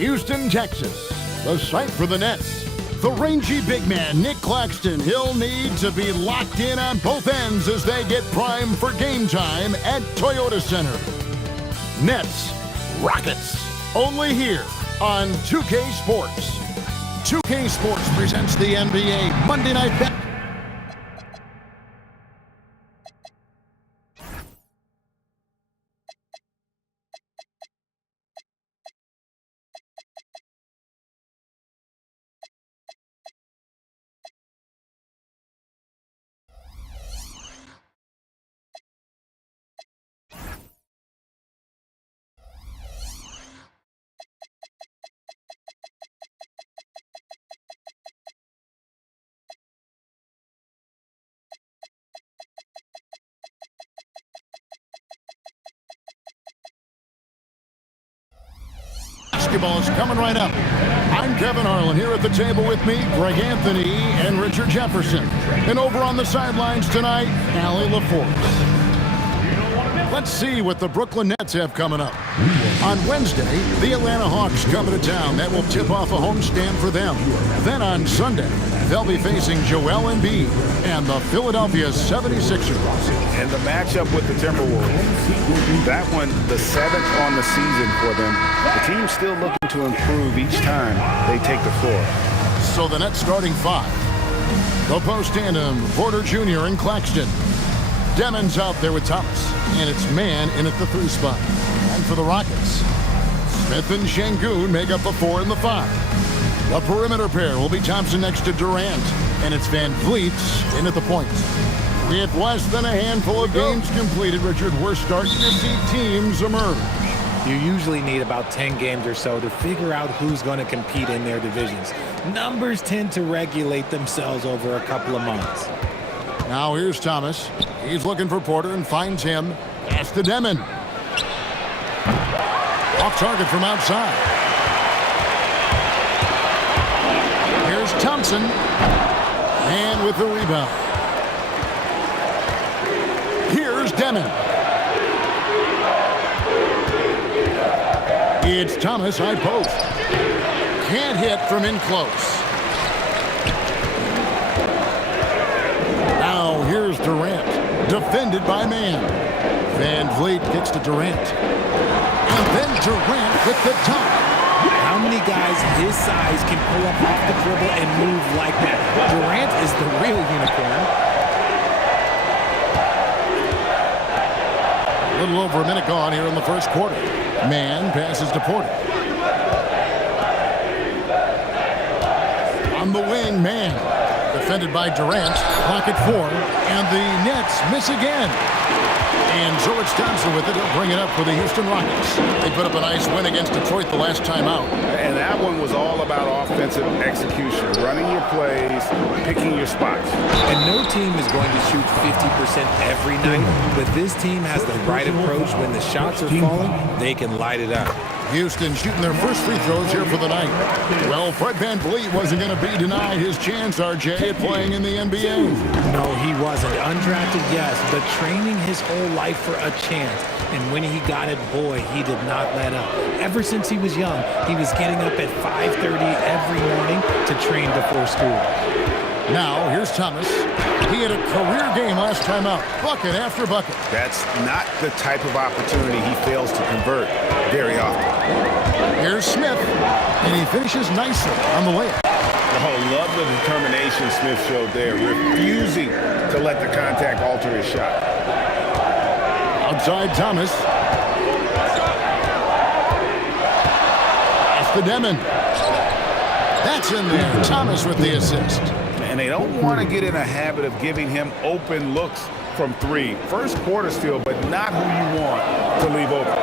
Houston, Texas, the site for the Nets. The rangy big man, Nick Claxton, he'll need to be locked in on both ends as they get primed for game time at Toyota Center. Nets, Rockets, only here on 2K Sports. 2K Sports presents the NBA Monday Night Bet. Basketball is coming right up. I'm Kevin Harlan here at the table with me, Greg Anthony and Richard Jefferson. And over on the sidelines tonight, Allie LaForce. Let's see what the Brooklyn Nets have coming up. On Wednesday, the Atlanta Hawks coming to town. That will tip off a homestand for them. Then on Sunday, they'll be facing Joel Embiid and the Philadelphia 76ers. And the matchup with the Timberwolves, that one, the 7th on the season for them. The team's still looking to improve each time they take the floor. So the Nets starting 5. The post tandem, Porter Jr. and Claxton. Demon's out there with Thomas, and it's man in at the 3 spot. And for the Rockets, Smith and Şengün make up the 4 and the 5. The perimeter pair will be Thompson next to Durant, and it's Van Vliet in at the point. With less than a handful of games completed, Richard, we're starting to see teams emerge. You usually need about 10 games or so to figure out who's going to compete in their divisions. Numbers tend to regulate themselves over a couple of months. Now here's Thomas. He's looking for Porter and finds him. Pass to Demon. Off target from outside. Here's Thompson. And with the rebound. Here's Demon. It's Thomas, high post. Can't hit from in close. Now here's Durant. Defended by man. Van Vliet gets to Durant. And then Durant with the dunk. How many guys his size can pull up off the dribble and move like that? Durant is the real unicorn. A little over a minute gone here in the first quarter. Man passes to Porter. On the wing, man. Defended by Durant. Clock at 4. And the Nets miss again. And George Thompson with it. He'll bring it up for the Houston Rockets. They put up a nice win against Detroit the last time out. And that one was all about offensive execution, running your plays, picking your spots. And no team is going to shoot 50% every night, but this team has the right approach. When the shots are falling, they can light it up. Houston shooting their first free throws here for the night. Well, Fred VanVleet wasn't going to be denied his chance, RJ, at playing in the NBA. No, he wasn't. Undrafted, yes, but training his whole life for a chance. And when he got it, boy, he did not let up. Ever since he was young, he was getting up at 5:30 every morning to train before school. Now, here's Thomas. He had a career game last time out. Bucket after bucket. That's not the type of opportunity he fails to convert very often. Here's Smith, and he finishes nicely on the layup. Oh, love the determination Smith showed there, refusing to let the contact alter his shot. Outside Thomas. Pass to Demon. That's in there. Thomas with the assist. And they don't want to get in a habit of giving him open looks from 3. First quarter still, but not who you want to leave open.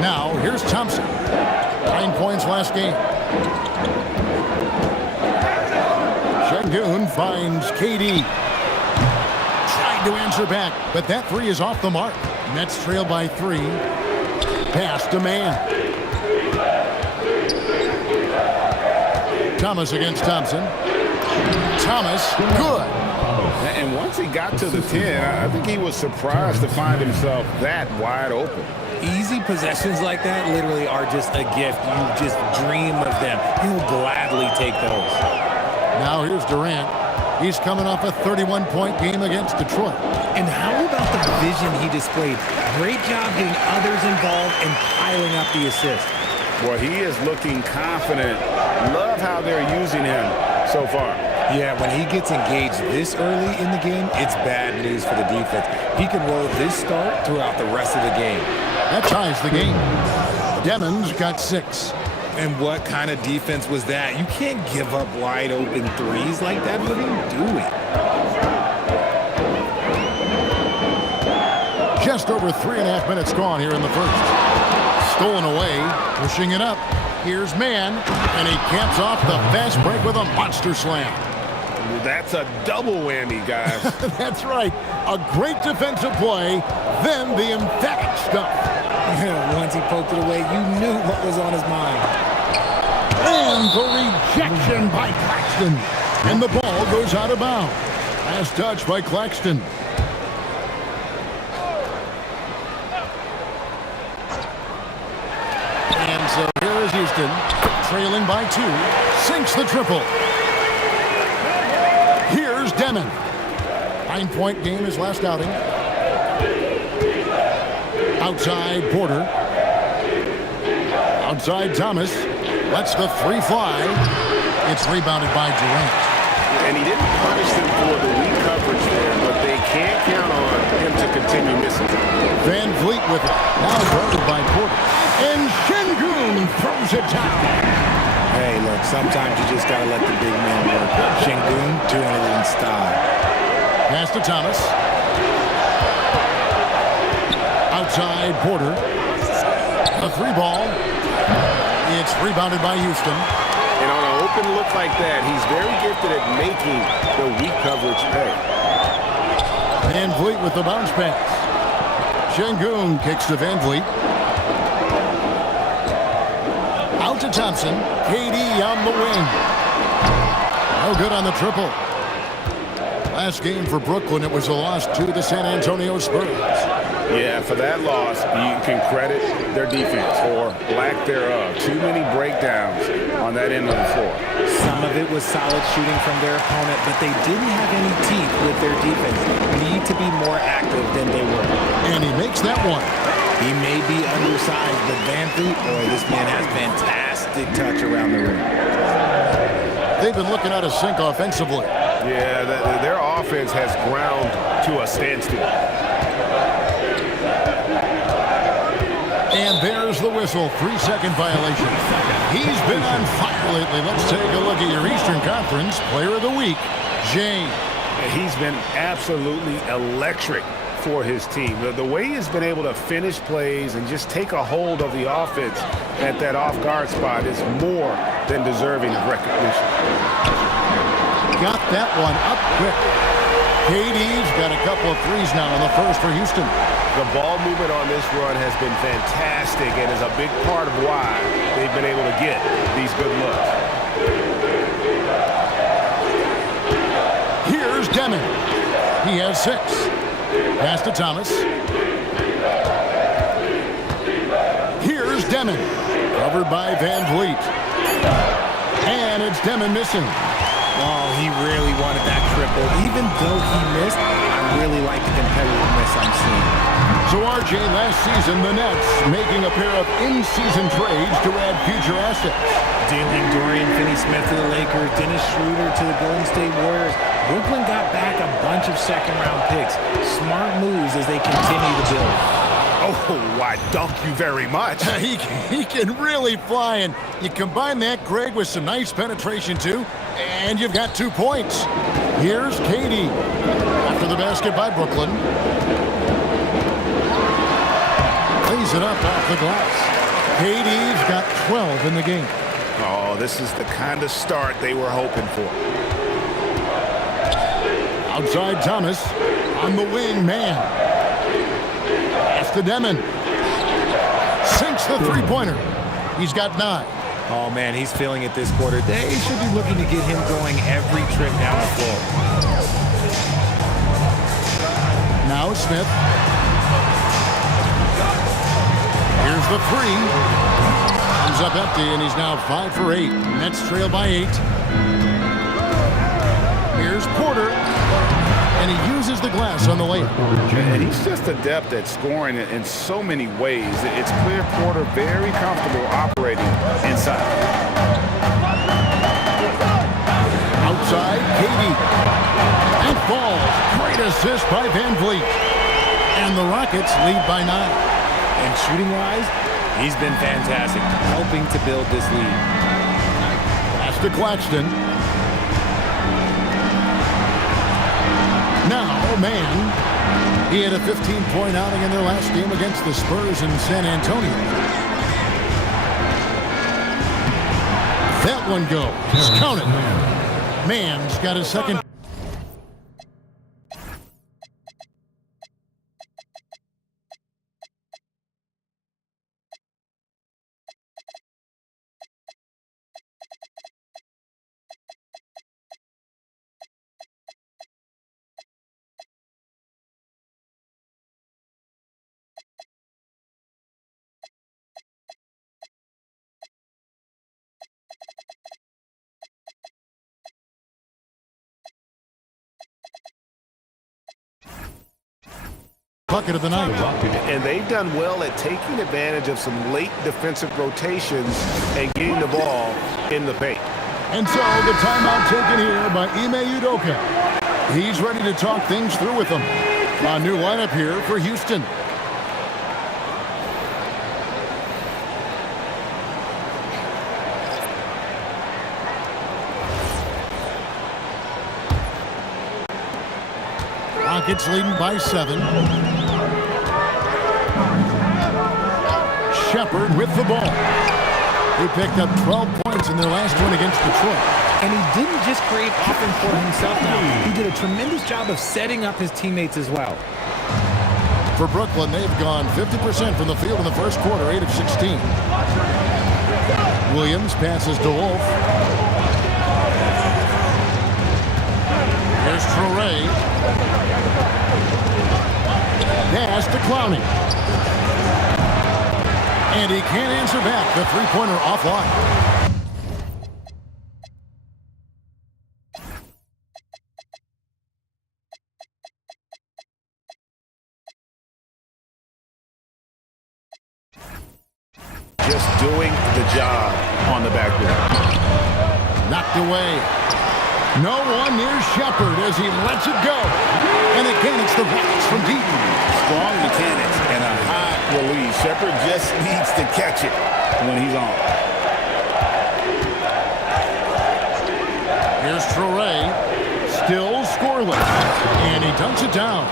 Now, here's Thompson. 9 points last game. Şengün finds KD. Tried to answer back, but that 3 is off the mark. Nets trail by 3. Pass to man. Thomas against Thompson. Thomas, good. And once he got to the 10, I think he was surprised to find himself that wide open. Easy possessions like that literally are just a gift. You just dream of them. He'll gladly take those. Now here's Durant. He's coming off a 31-point game against Detroit. And how about the vision he displayed? Great job getting others involved and piling up the assist. Well, he is looking confident. Love how they're using him so far. Yeah, when he gets engaged this early in the game, it's bad news for the defense. He can roll this start throughout the rest of the game. That ties the game. Demons got 6. And what kind of defense was that? You can't give up wide open threes like that. What are you doing? Just over 3.5 minutes gone here in the first. Stolen away, pushing it up. Here's Mann, and he caps off the fast break with a monster slam. That's a double whammy, guys. That's right. A great defensive play, then the emphatic stuff. Once he poked it away, you knew what was on his mind. And the rejection by Claxton. And the ball goes out of bounds. Last touch by Claxton. And so here is Houston, trailing by 2, sinks the triple. Here's Demon. 9-point game his last outing. Outside Porter. Outside Thomas. Lets the 3 fly. It's rebounded by Durant. And he didn't punish them for the weak coverage there, but they can't count on him to continue missing. Van Vliet with it. Now guarded by Porter. And Şengün throws it down. Hey, look, sometimes you just got to let the big man work. Şengün doing it in style. Pass to Thomas. Outside Porter. A 3 ball. It's rebounded by Houston. And on an open look like that, he's very gifted at making the weak coverage pay. Van Vliet with the bounce pass. Şengün kicks to Van Vliet. Out to Thompson. KD on the wing. No good on the triple. Last game for Brooklyn, it was a loss to the San Antonio Spurs. Yeah, for that loss, you can credit their defense or lack thereof. Too many breakdowns on that end of the floor. Some of it was solid shooting from their opponent, but they didn't have any teeth with their defense. Need to be more active than they were. And he makes that one. He may be undersized, but Van Vliet, boy, this man has fantastic touch around the rim. They've been looking at a sink offensively. Yeah, their offense has ground to a standstill. And there's the whistle. 3-second violation. He's been on fire lately. Let's take a look at your Eastern Conference Player of the Week, Jay. He's been absolutely electric for his team. The way he's been able to finish plays and just take a hold of the offense at that off-guard spot is more than deserving of recognition. Got that one up quick. KD's got a couple of threes now in the first for Houston. The ball movement on this run has been fantastic and is a big part of why they've been able to get these good looks. Here's Demon. He has 6. Pass to Thomas. Here's Demon. Covered by Van Vliet. And it's Demon missing. Oh, he really wanted that triple. Even though he missed, I really like the competitiveness I'm seeing. So RJ, last season, the Nets making a pair of in-season trades to add future assets. Dealing Dorian Finney-Smith to the Lakers, Dennis Schroeder to the Golden State Warriors. Brooklyn got back a bunch of second-round picks. Smart moves as they continue to build. Oh, I dunk you very much. He can really fly, and you combine that, Greg, with some nice penetration, too, and you've got 2 points. Here's KD after the basket by Brooklyn. Lays it up off the glass. KD's got 12 in the game. Oh, this is the kind of start they were hoping for. Outside Thomas. On the wing, man. Pass to Demon. Sinks the three-pointer. He's got 9. Oh, man, he's feeling it this quarter. They should be looking to get him going every trip down the floor. Now Smith. Here's the three. Comes up empty, and he's now 5 for 8. Nets trail by 8. Here's Porter. And he uses the glass on the layup. And he's just adept at scoring in so many ways. It's clear Porter very comfortable operating inside. Outside, Katie. And falls. Great assist by Van Vliet. And the Rockets lead by 9. And shooting-wise, he's been fantastic, helping to build this lead. Pass to Claxton. Now, man, he had a 15-point outing in their last game against the Spurs in San Antonio. That one goes. Count it. Man's got his second. Bucket of the night. And they've done well at taking advantage of some late defensive rotations and getting the ball in the paint. And so the timeout taken here by Ime Udoka. He's ready to talk things through with them. A new lineup here for Houston. Rockets leading by 7. Shepard with the ball. He picked up 12 points in their last one against Detroit. And he didn't just create offense for himself now. He did a tremendous job of setting up his teammates as well. For Brooklyn, they've gone 50% from the field in the first quarter, 8 of 16. Williams passes to Wolf. Here's Traore. Pass to Clowney. And he can't answer back. The three-pointer offline. Just doing the job on the backboard. Knocked away. No one near Shepard as he lets it go. And again, it's the Rockets from deep. Strong mechanics and a high release. Shepard just needs to catch it when he's on. Here's Traore. Still scoreless. And he dunks it down.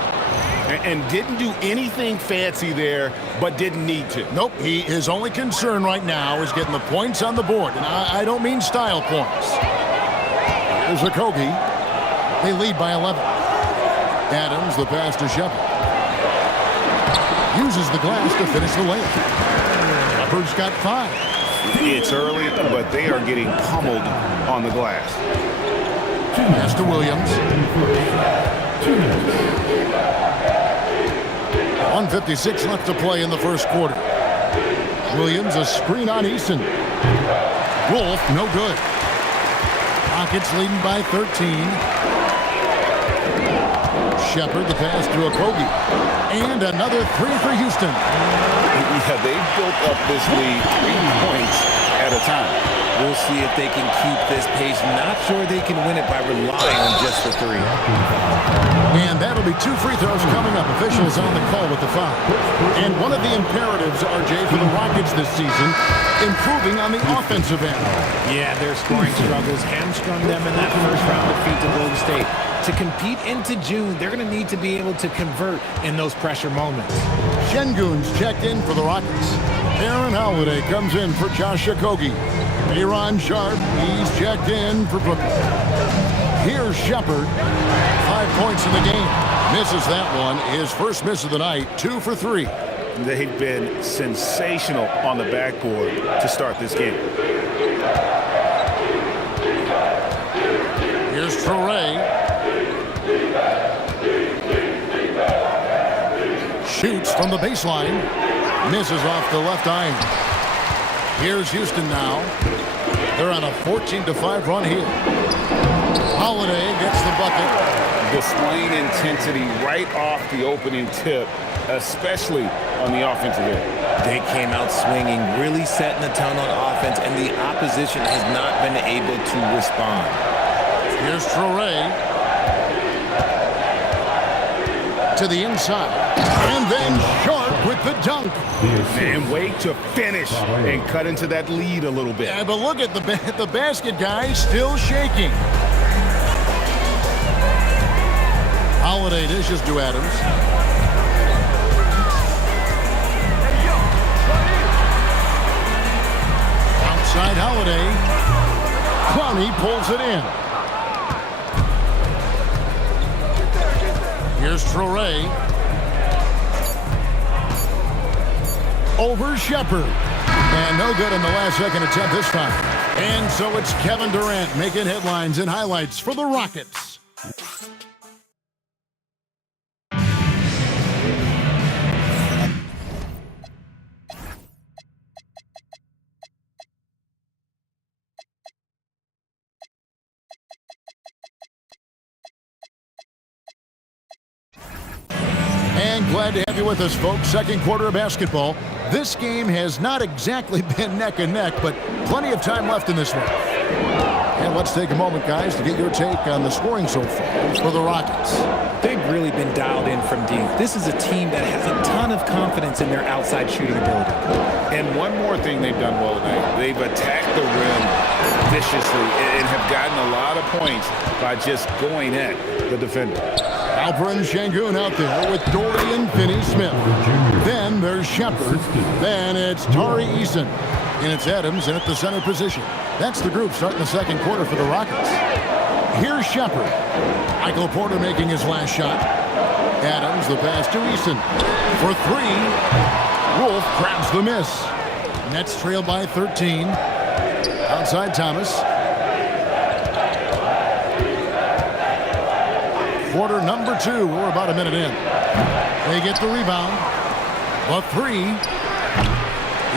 And didn't do anything fancy there, but didn't need to. Nope. His only concern right now is getting the points on the board. And I don't mean style points. Here's Okogie. They lead by 11. Adams, the pass to Shepard. Uses the glass to finish the layup. Shepard's got 5. It's early, but they are getting pummeled on the glass. Pass to Williams. 1:56 left to play in the first quarter. Williams, a screen on Eason. Wolf, no good. Rockets leading by 13. Shepard, the pass to Okogie. And another 3 for Houston. Yeah, they've built up this lead 3 points at a time. We'll see if they can keep this pace. Not sure they can win it by relying on just the 3. And that'll be 2 free throws coming up. Officials on the call with the foul. And one of the imperatives, RJ, for the Rockets this season, improving on the offensive end. Yeah, their scoring struggles hamstrung them in that first round defeat to Golden State. To compete into June, they're going to need to be able to convert in those pressure moments. Şengün's checked in for the Rockets. Aaron Holiday comes in for Josh Okogie. Aaron Sharp, he's checked in for Brooklyn. Here's Shepard. 5 points in the game. Misses that one. His first miss of the night. 2 for 3. They've been sensational on the backboard to start this game. Here's Traore. Shoots from the baseline. Misses off the left iron. Here's Houston now. They're on a 14-5 run here. Holiday gets the bucket. Displaying intensity right off the opening tip, especially on the offensive end. They came out swinging, really setting the tone on offense, and the opposition has not been able to respond. Here's Traore. To the inside. And then Sharp with the dunk. And wait to finish and cut into that lead a little bit. Yeah, but look at the basket, guys, still shaking. Holiday dishes to Adams. Outside Holiday. Clowney pulls it in. Here's Traore. Over Shepherd. And no good in the last second attempt this time. And so it's Kevin Durant making headlines and highlights for the Rockets. And glad to have you with us, folks. Second quarter of basketball. This game has not exactly been neck and neck, but plenty of time left in this one. And let's take a moment, guys, to get your take on the scoring so far for the Rockets. They've really been dialed in from deep. This is a team that has a ton of confidence in their outside shooting ability. And one more thing they've done well tonight. They've attacked the rim viciously and have gotten a lot of points by just going at the defender. Alperen Şengün out there with Dorian Finney-Smith. Then there's Shepherd. Then it's Tari Eason. And it's Adams in at the center position. That's the group starting the second quarter for the Rockets. Here's Shepherd. Michael Porter making his last shot. Adams, the pass to Eason. For three. Wolf grabs the miss. Nets trail by 13. Outside Thomas. Quarter number 2. We're about a minute in. They get the rebound. The three.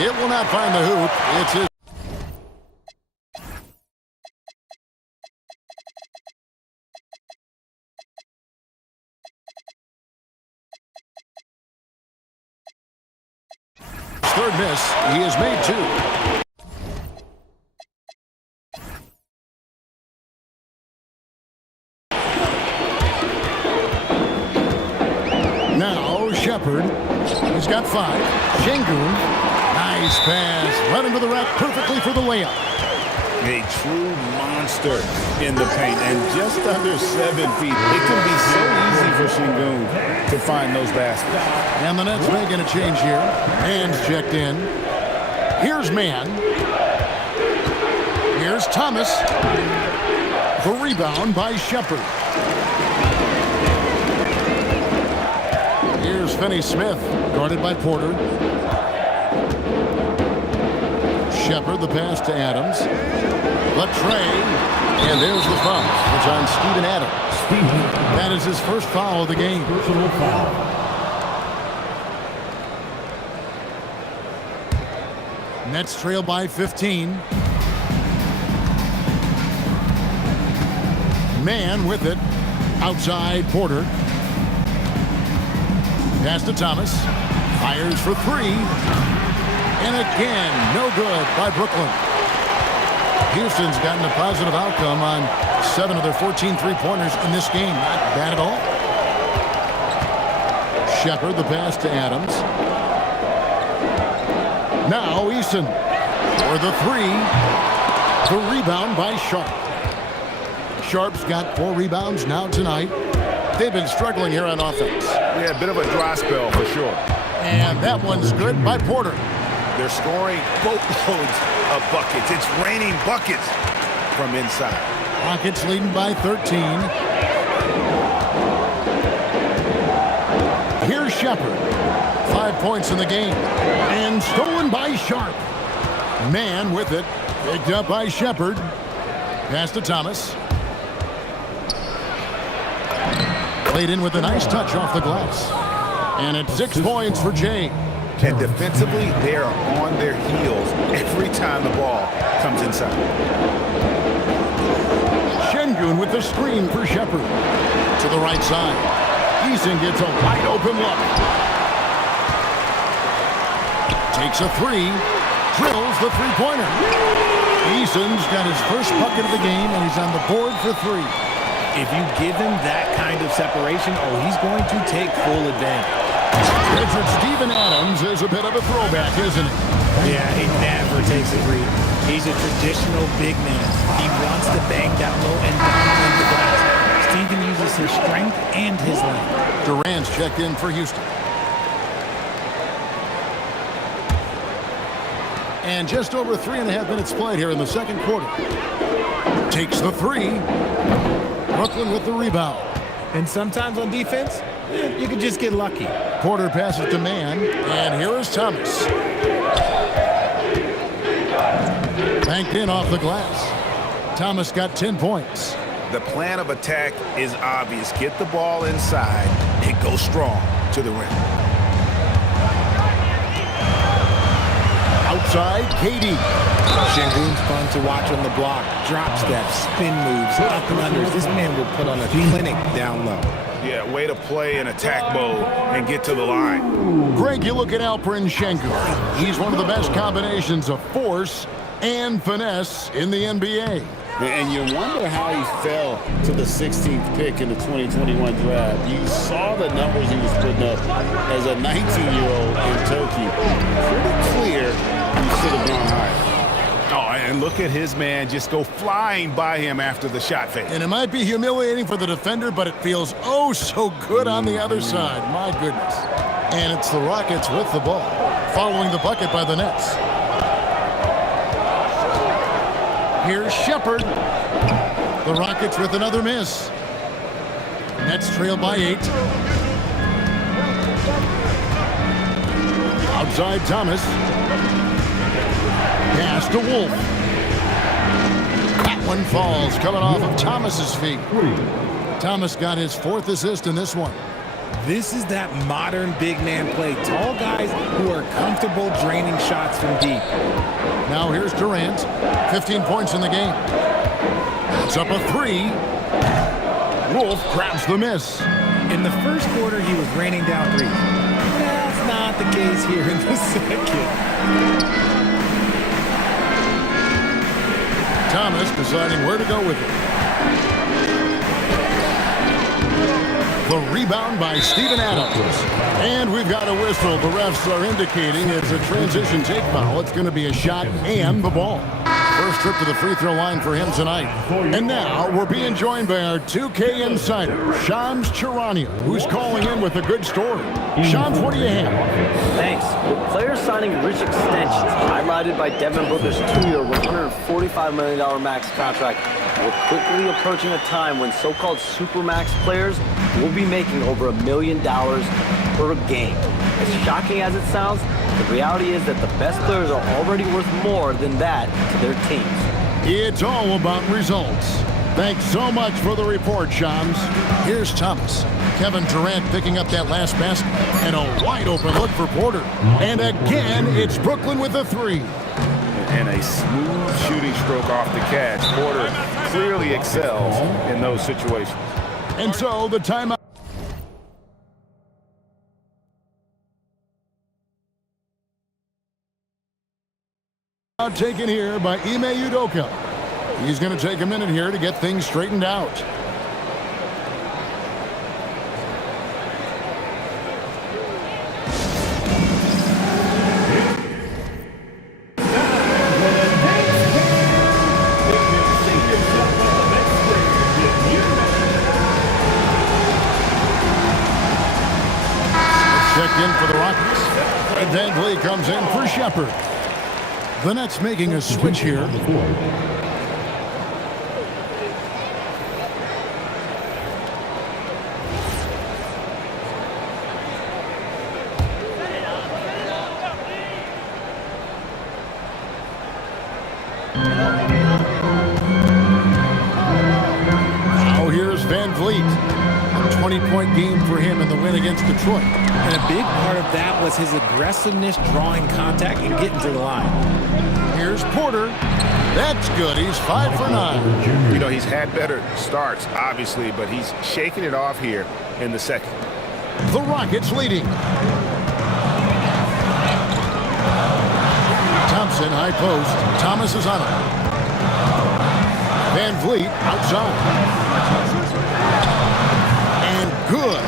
It will not find the hoop. It's his. Third miss. He has made 2. Now Shepherd. He's got 5. Şengün. Nice pass. Right into the rack perfectly for the layup. A true monster in the paint and just under 7 feet. It can be so easy for Şengün to find those baskets. And the Nets making a change here. Hands checked in. Here's Mann. Here's Thomas. The rebound by Shepherd. Here's Finney-Smith, guarded by Porter. Shepherd, the pass to Adams. The tray, and there's the foul. It's on Steven Adams. That is his first foul of the game. Personal foul. Nets trail by 15. Mann with it. Outside Porter. Pass to Thomas. Fires for 3. And again, no good by Brooklyn. Houston's gotten a positive outcome on 7 of their 14 three-pointers in this game. Not bad at all. Shepherd, the pass to Adams. Now Eason for the 3. The rebound by Sharp. Sharp's got 4 rebounds now tonight. They've been struggling here on offense. Yeah, a bit of a dry spell for sure. And that one's good by Porter. They're scoring boatloads of buckets. It's raining buckets from inside. Rockets leading by 13. Here's Shepherd. 5 points in the game. And stolen by Sharp. Mann with it. Picked up by Shepherd. Pass to Thomas. Played in with a nice touch off the glass. And it's 6 points for Jay. And defensively, they are on their heels every time the ball comes inside. Şengün with the screen for Shepard. To the right side. Eason gets a wide open look. Takes a three. Drills the three-pointer. Eason's got his first bucket of the game, and he's on the board for 3. If you give him that kind of separation, he's going to take full advantage. Richard Steven Adams is a bit of a throwback, isn't he? Yeah, he never takes a three. He's a traditional big man. He wants to bang down low and dominate the glass. Steven uses his strength and his length. Durant's checked in for Houston. And just over 3.5 minutes played here in the second quarter. Takes the three. Brooklyn with the rebound. And sometimes on defense, you can just get lucky. Porter passes to Mann, and here is Thomas. Banked in off the glass. Thomas got 10 points. The plan of attack is obvious. Get the ball inside and go strong to the rim. Outside, KD. Şengün's fun to watch on the block. Drop steps, spin moves, up and unders. This man will put on a clinic down low. Yeah, way to play in attack mode and get to the line. Greg, you look at Alperen Şengün. He's one of the best combinations of force and finesse in the NBA. And you wonder how he fell to the 16th pick in the 2021 draft. You saw the numbers he was putting up as a 19-year-old in Turkey. Pretty clear he should have gone higher. Oh, and look at his man just go flying by him after the shot fake. And it might be humiliating for the defender, but it feels oh so good on the other side. My goodness. And it's the Rockets with the ball, following the bucket by the Nets. Here's Shepard. The Rockets with another miss. Nets trail by 8. Outside Thomas. Pass to Wolf. That one falls, coming off of Thomas's feet. Thomas got his 4th assist in this one. This is that modern big man play. Tall guys who are comfortable draining shots from deep. Now here's Durant. 15 points in the game. It's up a 3. Wolf grabs the miss. In the first quarter, he was raining down threes. That's not the case here in the second. Thomas deciding where to go with it. The rebound by Steven Adams. And we've got a whistle. The refs are indicating it's a transition take foul. It's going to be a shot and the ball. First trip to the free throw line for him tonight. And now we're being joined by our 2K insider, Shams Charania, who's calling in with a good story. Shams, what do you have? Thanks. With players signing rich extensions, highlighted by Devin Booker's 2-year, $145 million max contract, we're quickly approaching a time when so-called supermax players will be making over $1 million per game. As shocking as it sounds, the reality is that the best players are already worth more than that to their teams. It's all about results. Thanks so much for the report, Shams. Here's Thomas. Kevin Durant picking up that last basket. And a wide open look for Porter. And again, it's Brooklyn with a 3. And a smooth shooting stroke off the catch. Porter clearly excels in those situations. And so the timeout. Taken here by Ime Udoka. He's going to take a minute here to get things straightened out. Checked in for the Rockets. And Van Vliet comes in for Shepard. The Nets making a switch here. Now here's Van Vliet. A 22 3-point game for him in the win against Detroit. And a big part of that was his aggressiveness, drawing contact and getting to the line. Here's Porter. That's good. He's 5 for 9. You know, he's had better starts, obviously, but he's shaking it off here in the second. The Rockets leading. Thompson, high post. Thomas is on it. Van Vliet outside. And good,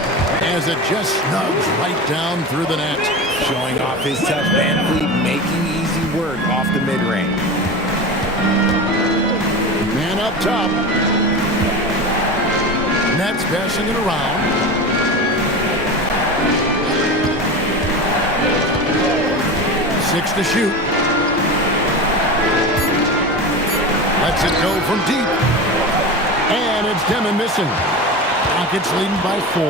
as it just snugs right down through the net. Showing off his tough Van Vliet, making easy work off the mid-range. Man up top. Nets passing it around. Six to shoot. Lets it go from deep. And it's Demon missing. Rockets leading by 4.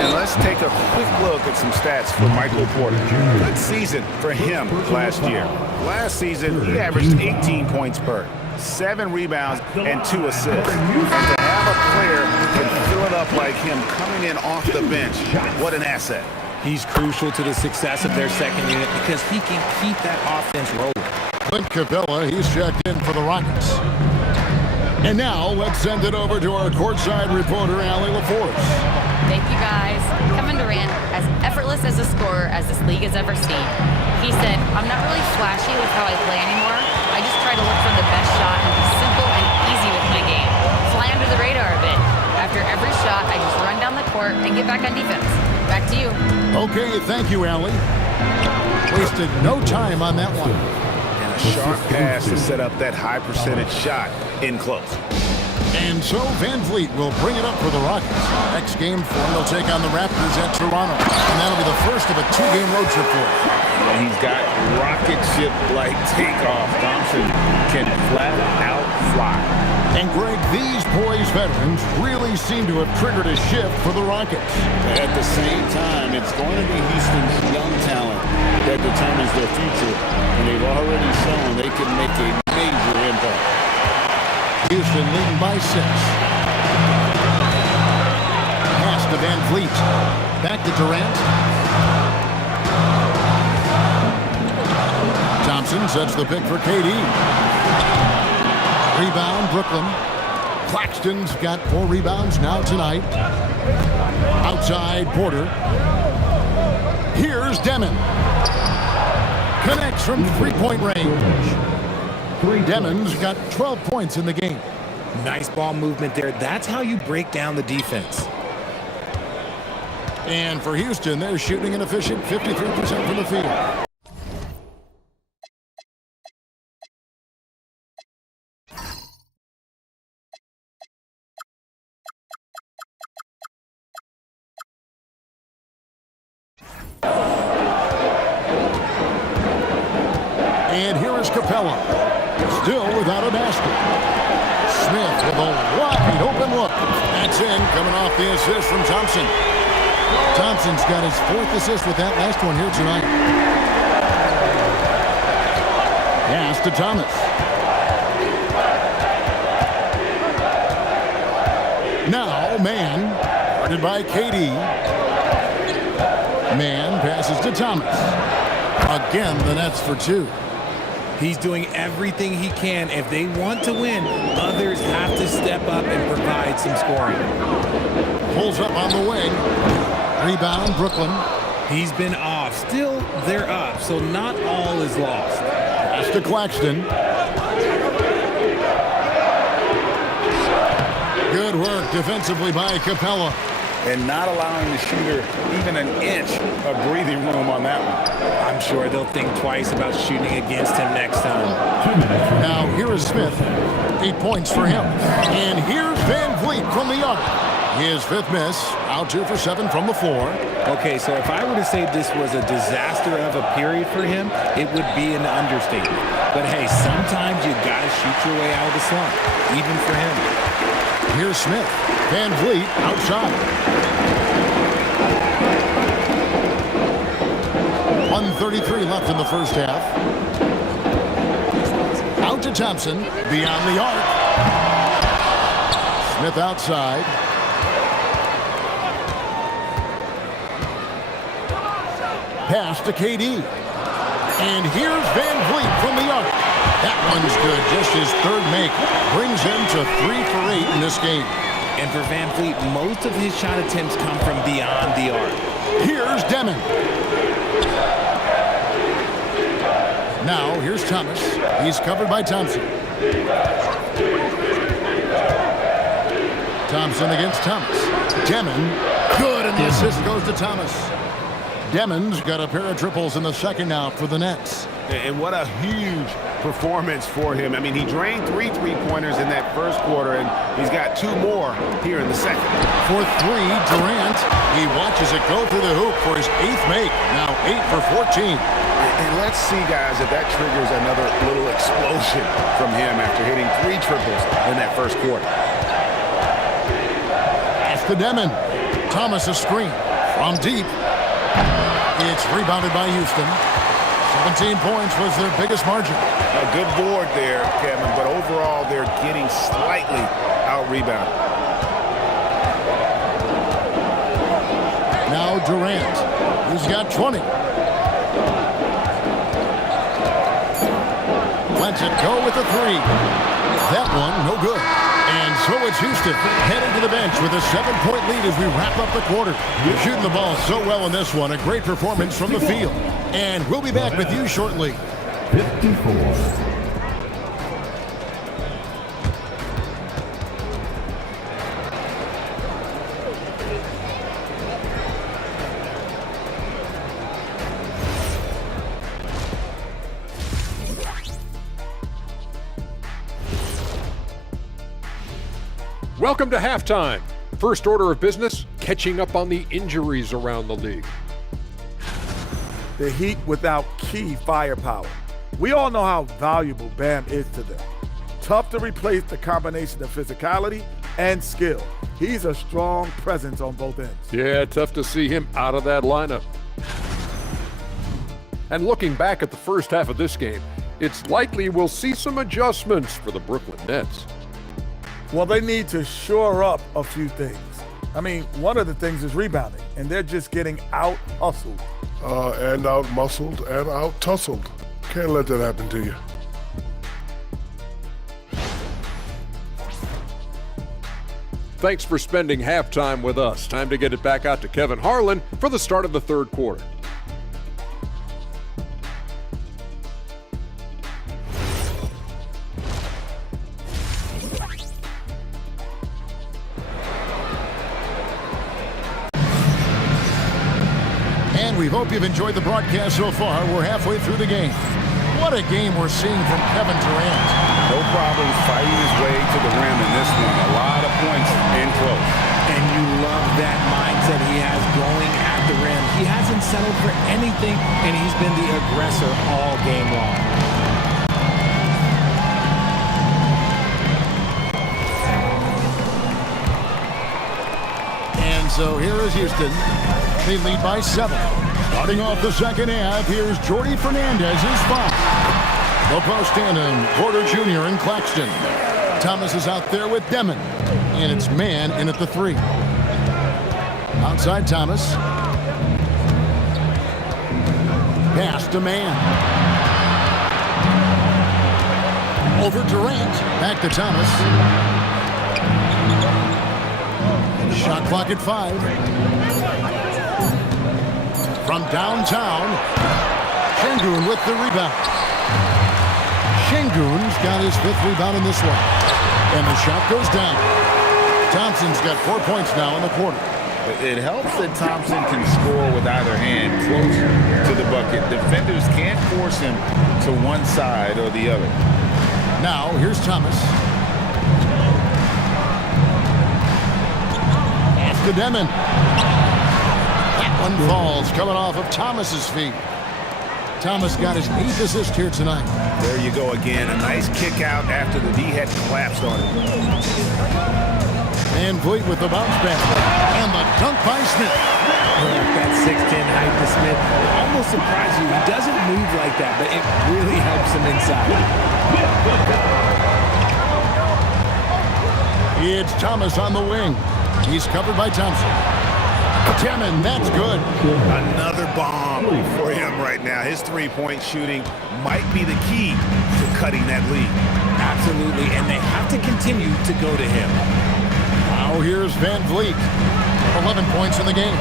And let's take a quick look at some stats for Michael Porter. Good season for him last year. Last season, he averaged 18 points per, 7 rebounds, and 2 assists. And to have a player who can fill it up like him coming in off the bench, what an asset. He's crucial to the success of their second unit because he can keep that offense rolling. Clint Capella, he's checked in for the Rockets. And now, let's send it over to our courtside reporter, Allie LaForce. Thank you, guys. Kevin Durant, as effortless as a scorer as this league has ever seen. He said, I'm not really flashy with how I play anymore. I just try to look for the best shot and be simple and easy with my game. Fly under the radar a bit. After every shot, I just run down the court and get back on defense. Back to you. Okay, thank you, Allie. Wasted no time on that one. And a sharp pass to set up that high percentage shot in close. And so Van Vliet will bring it up for the Rockets. Next game for him, they'll take on the Raptors at Toronto. And that'll be the first of a 2-game road trip for him. And he's got rocket ship-like takeoff. Thompson can flat out fly. And Greg, these poised veterans really seem to have triggered a shift for the Rockets. At the same time, it's going to be Houston's young talent that determines their future. And they've already shown they can make a major impact. Houston leading by 6. Pass to Van Vliet. Back to Durant. Thompson sets the pick for KD. Rebound, Brooklyn. Claxton's got 4 rebounds now tonight. Outside, Porter. Here's Demon. Connects from 3-point range. Demon's got 12 points in the game. Nice ball movement there. That's how you break down the defense. And for Houston, they're shooting an efficient 53% from the field. And here is Capella, still without a basket. Smith with a wide open look. That's in, coming off the assist from Thompson. Thompson's got his 4th assist with that last one here tonight. Pass to Thomas. Now, Man, guarded by KD. Man passes to Thomas. Again, the Nets for 2. He's doing everything he can. If they want to win, others have to step up and provide some scoring. Pulls up on the wing. Rebound, Brooklyn. He's been off. Still, they're up, so not all is lost. Pass to Claxton. Good work defensively by Capella. And not allowing the shooter even an inch of breathing room on that one. I'm sure they'll think twice about shooting against him next time. Now, here is Smith. 8 points for him. And here's Van Vliet from the arc. His 5th miss. Out 2 for 7 from the floor. Okay, so if I were to say this was a disaster of a period for him, it would be an understatement. But hey, sometimes you got to shoot your way out of the slump, even for him. Here's Smith. Van Vliet outside. 1:33 left in the first half. Out to Thompson. Beyond the arc. Smith outside. Pass to KD. And here's Van Vliet from the arc. That one's good. Just his third make. Brings him to 3 for 8 in this game. And for Van Vliet, most of his shot attempts come from beyond the arc. Here's Demon. Now, here's Thomas. He's covered by Thompson. Thompson against Thomas. Demon. Good, and the assist goes to Thomas. Demon's got a pair of triples in the second now for the Nets. And what a huge performance for him. I mean, he drained 3 three-pointers in that first quarter, and he's got 2 more here in the second. For 3, Durant. He watches it go through the hoop for his 8th make. Now 8 for 14. And let's see, guys, if that triggers another little explosion from him after hitting 3 triples in that first quarter. Pass to Demon. Thomas a screen from deep. It's rebounded by Houston. 17 points was their biggest margin. A good board there, Kevin, but overall they're getting slightly out-rebounded. Now Durant. He's got 20. Lets it go with the 3. That one, no good. And so it's Houston heading to the bench with a 7-point lead as we wrap up the quarter. You're shooting the ball so well in this one. A great performance from the field. And we'll be back with you shortly. 54. Welcome to halftime. First order of business, catching up on the injuries around the league. The Heat without key firepower. We all know how valuable Bam is to them. Tough to replace the combination of physicality and skill. He's a strong presence on both ends. Yeah, tough to see him out of that lineup. And looking back at the first half of this game, it's likely we'll see some adjustments for the Brooklyn Nets. Well, they need to shore up a few things. I mean, one of the things is rebounding, and they're just getting out-hustled. And out-muscled and out-tussled. Can't let that happen to you. Thanks for spending halftime with us. Time to get it back out to Kevin Harlan for the start of the third quarter. We hope you've enjoyed the broadcast so far. We're halfway through the game. What a game we're seeing from Kevin Durant. No problems fighting his way to the rim in this one. A lot of points in close. And you love that mindset he has going at the rim. He hasn't settled for anything, and he's been the aggressor all game long. And so here is Houston. They lead by 7. Starting off the second half, here's Jordy Fernandez's spot. The post tandem, Porter Jr. and Claxton. Thomas is out there with Demon. And it's man in at the 3. Outside Thomas. Pass to man. Over Durant. Back to Thomas. Shot clock at 5. From downtown, Şengün with the rebound. Şengün's got his 5th rebound in this one. And the shot goes down. Thompson's got 4 points now in the quarter. It helps that Thompson can score with either hand close to the bucket. Defenders can't force him to one side or the other. Now, here's Thomas. Pass to Demon. One falls coming off of Thomas's feet. Thomas got his 8th assist here tonight. There you go again. A nice kick out after the D had collapsed on him. Van Vliet with the bounce back. And the dunk by Smith. That 6'10" height to Smith almost surprised you. He doesn't move like that, but it really helps him inside. It's Thomas on the wing. He's covered by Thompson. Demon, that's good. Another bomb for him right now. His three-point shooting might be the key to cutting that lead. Absolutely, and they have to continue to go to him. Now here's Van Vliet. 11 points in the game.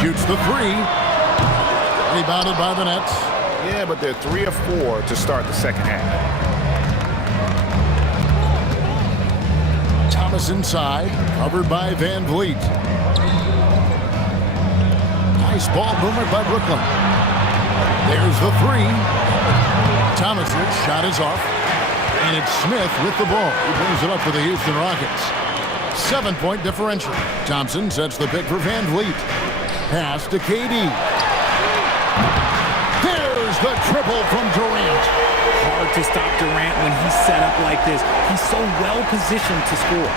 Shoots the three. Rebounded by the Nets. Yeah, but they're 3 of 4 to start the second half. Thomas inside, covered by Van Vliet. Nice ball movement by Brooklyn. There's the three. Thomas's shot is off. And it's Smith with the ball. He brings it up for the Houston Rockets. 7-point differential. Thompson sets the pick for Van Vliet. Pass to KD. There's the triple from Durant. Hard to stop Durant when he's set up like this. He's so well positioned to score.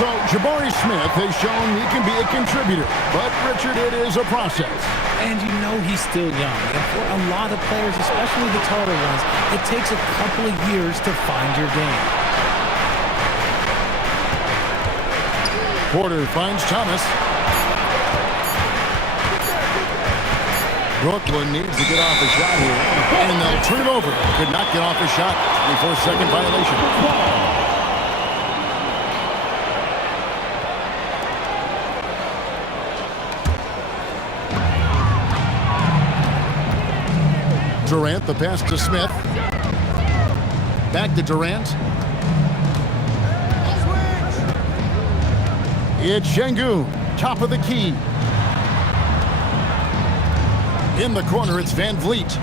So Jabari Smith has shown he can be a contributor, but Richard, it is a process. And you know he's still young. And for a lot of players, especially the taller ones, it takes a couple of years to find your game. Porter finds Thomas. Brooklyn needs to get off a shot here, and they'll turn it over. Could not get off a shot. 24-second violation. Durant, the pass to Smith. Back to Durant. It's Şengün, top of the key. In the corner, it's Van Vliet. 5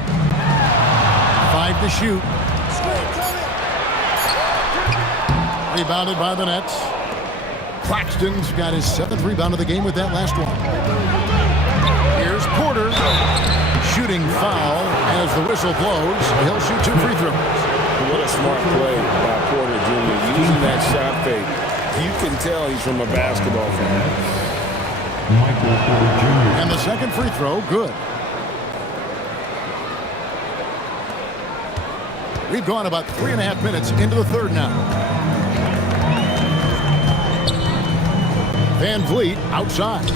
to shoot. Rebounded by the Nets. Claxton's got his 7th rebound of the game with that last one. Here's Porter. Shooting foul as the whistle blows. He'll shoot 2 free throws. What a smart play by Porter Jr. Using that shot fake. You can tell he's from a basketball fan. And the second free throw, good. We've gone about 3.5 minutes into the third now. Van Vliet outside.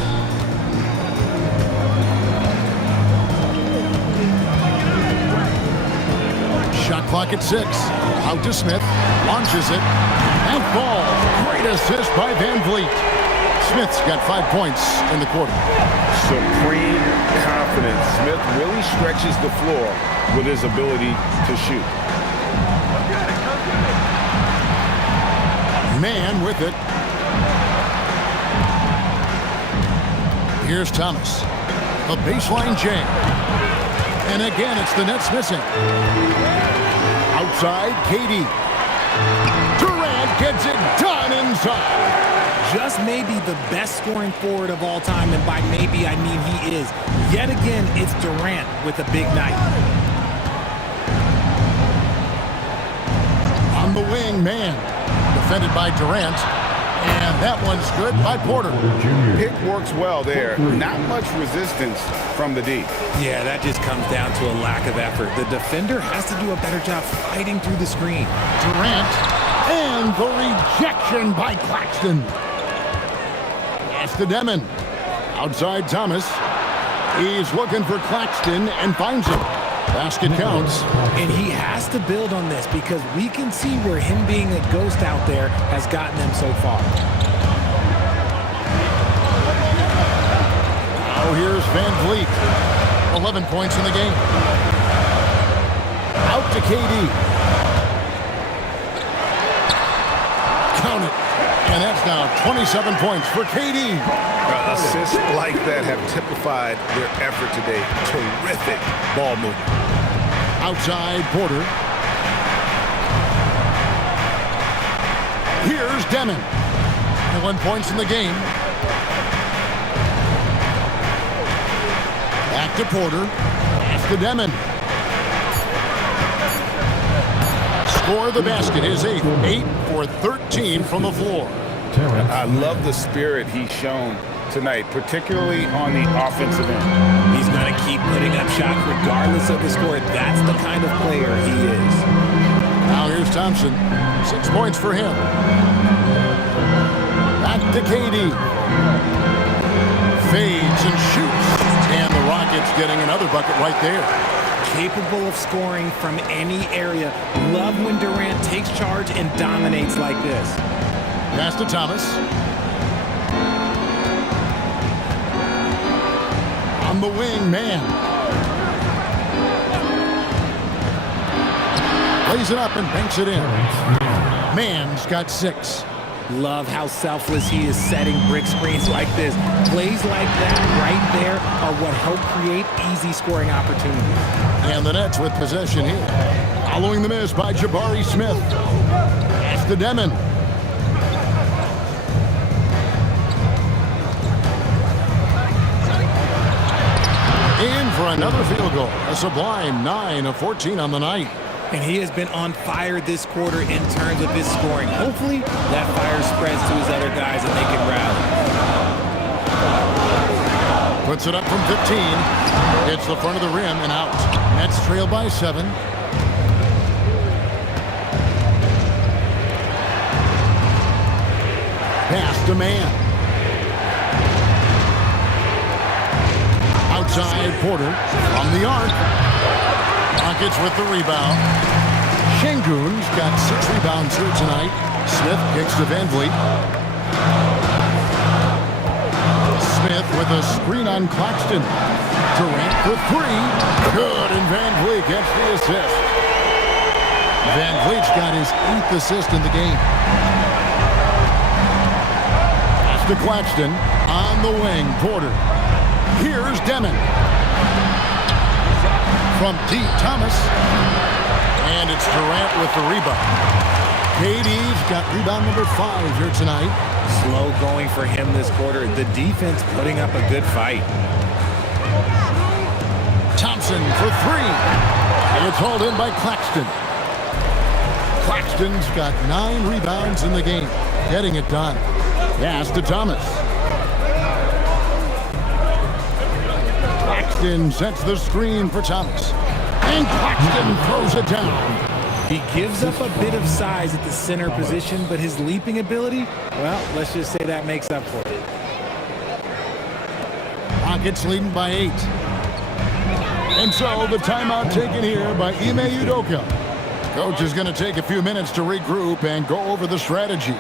Shot clock at 6. Out to Smith. Launches it. And falls. Great assist by Van Vliet. Smith's got 5 points in the quarter. Supreme confidence. Smith really stretches the floor with his ability to shoot. Man with it. Here's Thomas. A baseline jam. And again, it's the Nets missing. Outside, KD. Durant gets it done inside. Just maybe the best scoring forward of all time, and by maybe I mean he is. Yet again, it's Durant with a big night. On the wing, man. Defended by Durant. And that one's good by Porter. Pick works well there. Not much resistance from the D. Yeah, that just comes down to a lack of effort. The defender has to do a better job fighting through the screen. Durant. And the rejection by Claxton. Pass to Demon. Outside Thomas. He's looking for Claxton and finds him. Basket counts. And he has to build on this because we can see where him being a ghost out there has gotten them so far. Now here's Van Vliet. 11 points in the game. Out to KD. Count it. And that's now 27 points for KD. Assists like that have typified their effort today. Terrific ball movement. Outside Porter. Here's Demon. 21 points in the game. Back to Porter. Pass to Demon. Score the basket. His 8th. 8 for 13 from the floor. I love the spirit he's shown tonight, particularly on the offensive end. He's going to keep putting up shots regardless of the score. That's the kind of player he is. Now here's Thompson. 6 points for him. Back to KD. Fades and shoots. And the Rockets getting another bucket right there. Capable of scoring from any area. Love when Durant takes charge and dominates like this. Pass to Thomas. On the wing, man. Lays it up and banks it in. Man's got 6. Love how selfless he is setting brick screens like this. Plays like that right there are what help create easy scoring opportunities. And the Nets with possession here. Following the miss by Jabari Smith. Pass to Demon. In for another field goal. A sublime 9 of 14 on the night. And he has been on fire this quarter in terms of his scoring. Hopefully, that fire spreads to his other guys and they can rally. Puts it up from 15. Hits the front of the rim and out. Nets trail by 7. Pass to man. Outside Porter from the arc. Rockets with the rebound. Şengün's got 6 rebounds here tonight. Smith kicks to Van Vliet. Smith with a screen on Claxton. Durant for 3. Good, and Van Vliet gets the assist. Van Vliet's got his 8th assist in the game. Pass to Claxton. On the wing, Porter. Here's Demon. From D. Thomas. And it's Durant with the rebound. KD's got rebound number 5 here tonight. Slow going for him this quarter. The defense putting up a good fight. Thompson for 3. And it's hauled in by Claxton. Claxton's got 9 rebounds in the game. Getting it done. Pass to Thomas. Claxton sets the screen for Thomas. And Claxton throws it down. He gives up a bit of size at the center position, but his leaping ability, well, let's just say that makes up for it. Rockets leading by 8. And so the timeout taken here by Ime Udoka. Coach is going to take a few minutes to regroup and go over the strategy.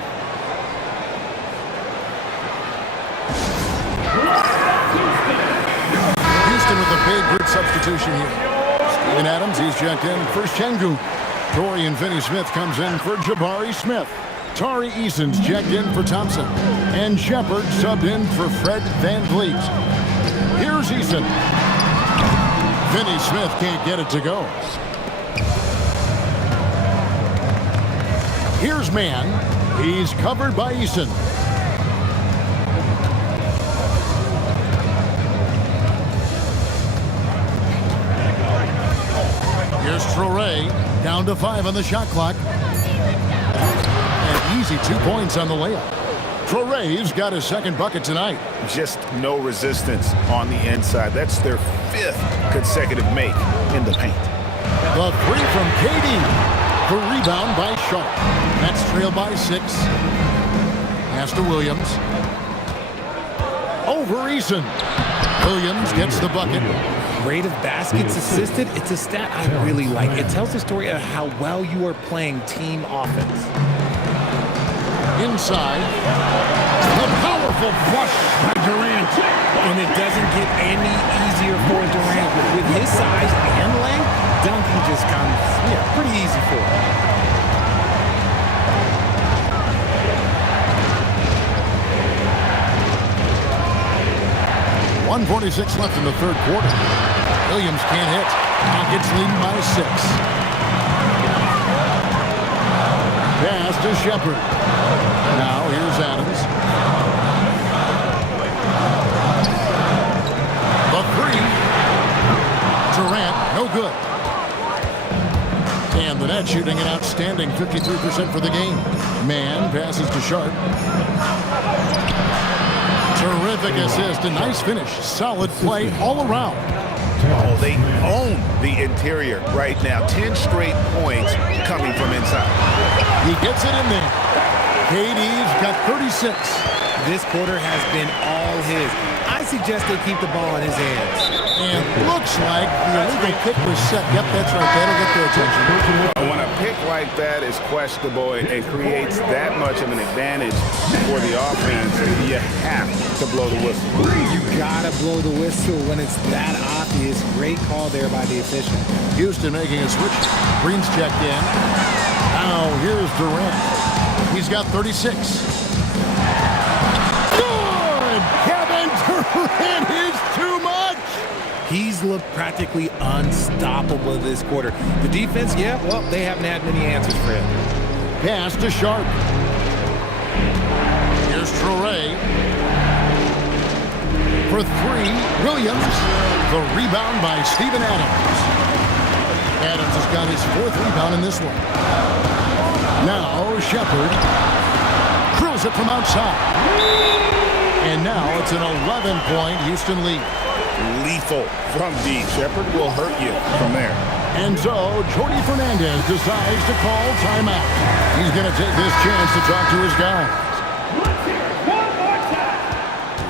Houston with a big grid substitution here. Steven Adams, he's checked in for Şengün. Dorian Finney-Smith comes in for Jabari Smith. Tari Eason's checked in for Thompson. And Shepard subbed in for Fred Van Vliet. Here's Eason. Finney-Smith can't get it to go. Here's Mann. He's covered by Eason. Here's Traoré, down to 5 on the shot clock. And easy 2 points on the layup. Traoré's got his 2nd bucket tonight. Just no resistance on the inside. That's their 5th consecutive make in the paint. The 3 from KD. The rebound by Sharp. That's trailed by 6. Pass to Williams. Over Eason. Williams gets the bucket. Rate of baskets assisted, it's a stat I really like. It tells the story of how well you are playing team offense. Inside. The powerful flush by Durant. And it doesn't get any easier for Durant. With his size and length, dunking just comes pretty easy for him. 1:46 left in the 3rd quarter. Williams can't hit. Rockets leading by 6. Pass to Shepard. Now here's Adams. The 3. Durant, no good. And the net shooting an outstanding 53% for the game. Mann passes to Sharp. Terrific assist, a nice finish, solid play all around. Oh, they own the interior right now. 10 straight points coming from inside. He gets it in there. KD's got 36. This quarter has been all his. I suggest they keep the ball in his hands. And looks like the illegal kick was set. Yep, that's right. That'll get their attention. When a pick like that is questionable and creates that much of an advantage for the offense, you have to blow the whistle. You gotta blow the whistle when it's that obvious. Great call there by the official. Houston making a switch. Green's checked in. Now here's Durant. He's got 36. Good! Kevin Durant is too much! He's looked practically unstoppable this quarter. The defense, yeah, well, they haven't had many answers for him. Pass to Sharp. Here's Traore. For three, Williams. The rebound by Steven Adams. Adams has got his 4th rebound in this one. Now Shepard drills it from outside. And now it's an 11-point Houston lead. Lethal from deep. Shepard will hurt you from there. And so Jordi Fernandez decides to call timeout. He's going to take this chance to talk to his guys.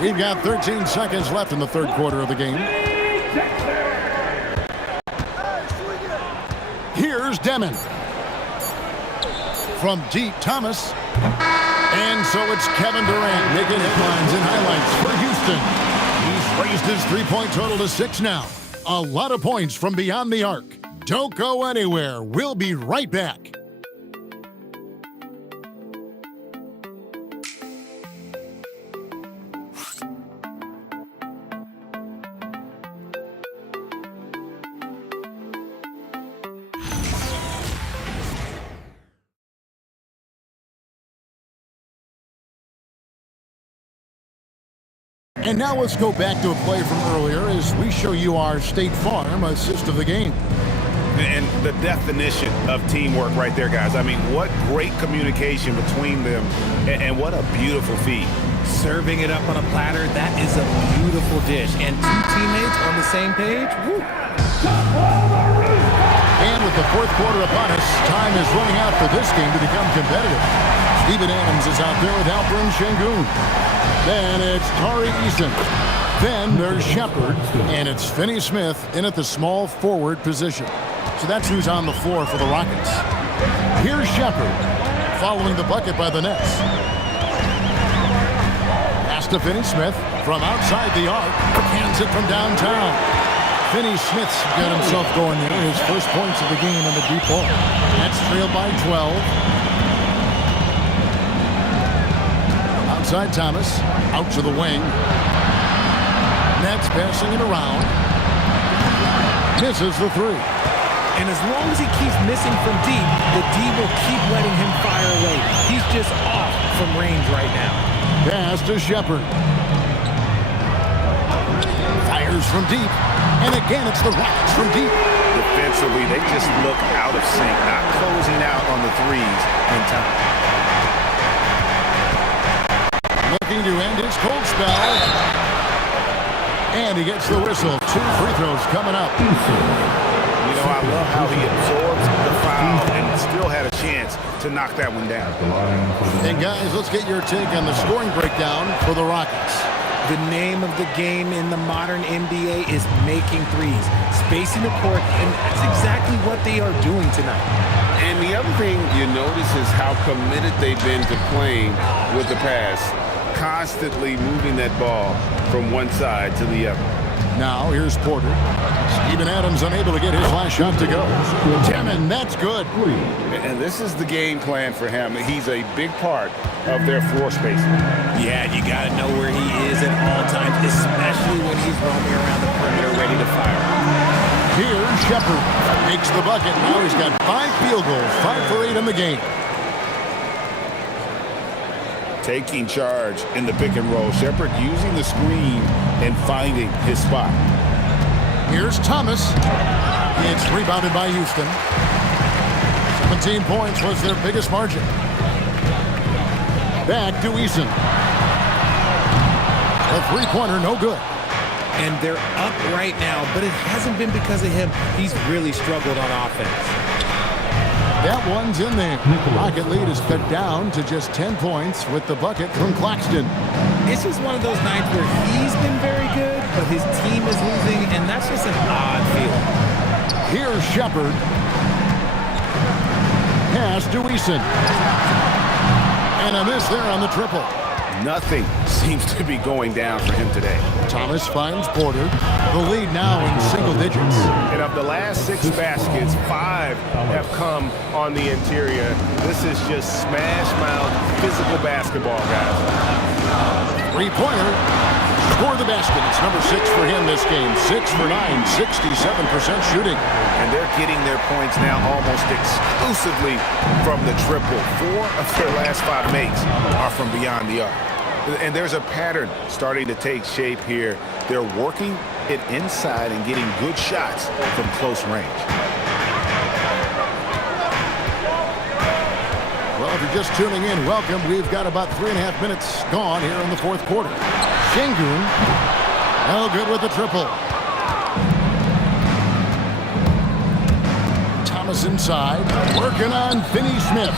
We've got 13 seconds left in the 3rd quarter of the game. Here's Demon. From deep, Thomas. And so it's Kevin Durant making headlines and highlights for Houston. He's raised his 3-point total to 6 now. A lot of points from beyond the arc. Don't go anywhere. We'll be right back. And now let's go back to a play from earlier as we show you our State Farm assist of the game. And the definition of teamwork right there, guys. I mean, what great communication between them, and what a beautiful feed. Serving it up on a platter, that is a beautiful dish. And 2 teammates on the same page, woo. And with the 4th quarter upon us, time is running out for this game to become competitive. Steven Adams is out there with Alperen Şengün. Then it's Tari Eason. Then there's Shepard, and it's Finney Smith in at the small forward position. So that's who's on the floor for the Rockets. Here's Shepard, following the bucket by the Nets. Pass to Finney Smith from outside the arc, hands it from downtown. Finney Smith's got himself going there. His first points of the game on the deep ball. That's trailed by 12. Outside Thomas, out to the wing. Nets passing it around. Misses the 3. And as long as he keeps missing from deep, the D will keep letting him fire away. He's just off from range right now. Pass to Shepard. Fires from deep. And again, it's the Rockets from deep. Defensively, they just look out of sync, not closing out on the threes in time. Looking to end his cold spell. And he gets the whistle. 2 free throws coming up. You know, I love how he absorbs the foul and still had a chance to knock that one down. And guys, let's get your take on the scoring breakdown for the Rockets. The name of the game in the modern NBA is making threes, spacing the court, and that's exactly what they are doing tonight. And the other thing you notice is how committed they've been to playing with the pass, constantly moving that ball from one side to the other. Now here's Porter. Steven Adams unable to get his last shot to go. Demon, that's good. And this is the game plan for him. He's a big part of their floor spacing. Yeah, you got to know where he is at all times, especially when he's roaming around the perimeter ready to fire. Here's Shepard. Makes the bucket. Now he's got 5 field goals, 5 for 8 in the game. Taking charge in the pick and roll. Shepard using the screen and finding his spot. Here's Thomas. It's rebounded by Houston. 17 points was their biggest margin. Back to Eason. A 3-pointer, no good. And they're up right now, but it hasn't been because of him. He's really struggled on offense. That one's in there. Rocket lead is cut down to just 10 points with the bucket from Claxton. It's just one of those nights where he's been very good, but his team is losing, and that's just an odd feeling. Here's Shepard. Pass to Eason. And a miss there on the triple. Nothing seems to be going down for him today. Thomas finds Porter. The lead now in single digits. And of the last 6 baskets, 5 have come on the interior. This is just smash-mouth physical basketball, guys. Three-pointer. Score the basket. It's number 6 for him this game. 6 for 9, 67% shooting. And they're getting their points now almost exclusively from the triple. 4 of their last 5 makes are from beyond the arc. And there's a pattern starting to take shape here. They're working it inside and getting good shots from close range. Well, if you're just tuning in, welcome. We've got about 3.5 minutes gone here in the fourth quarter. Şengün, no good with the triple. Thomas inside, working on Finney-Smith.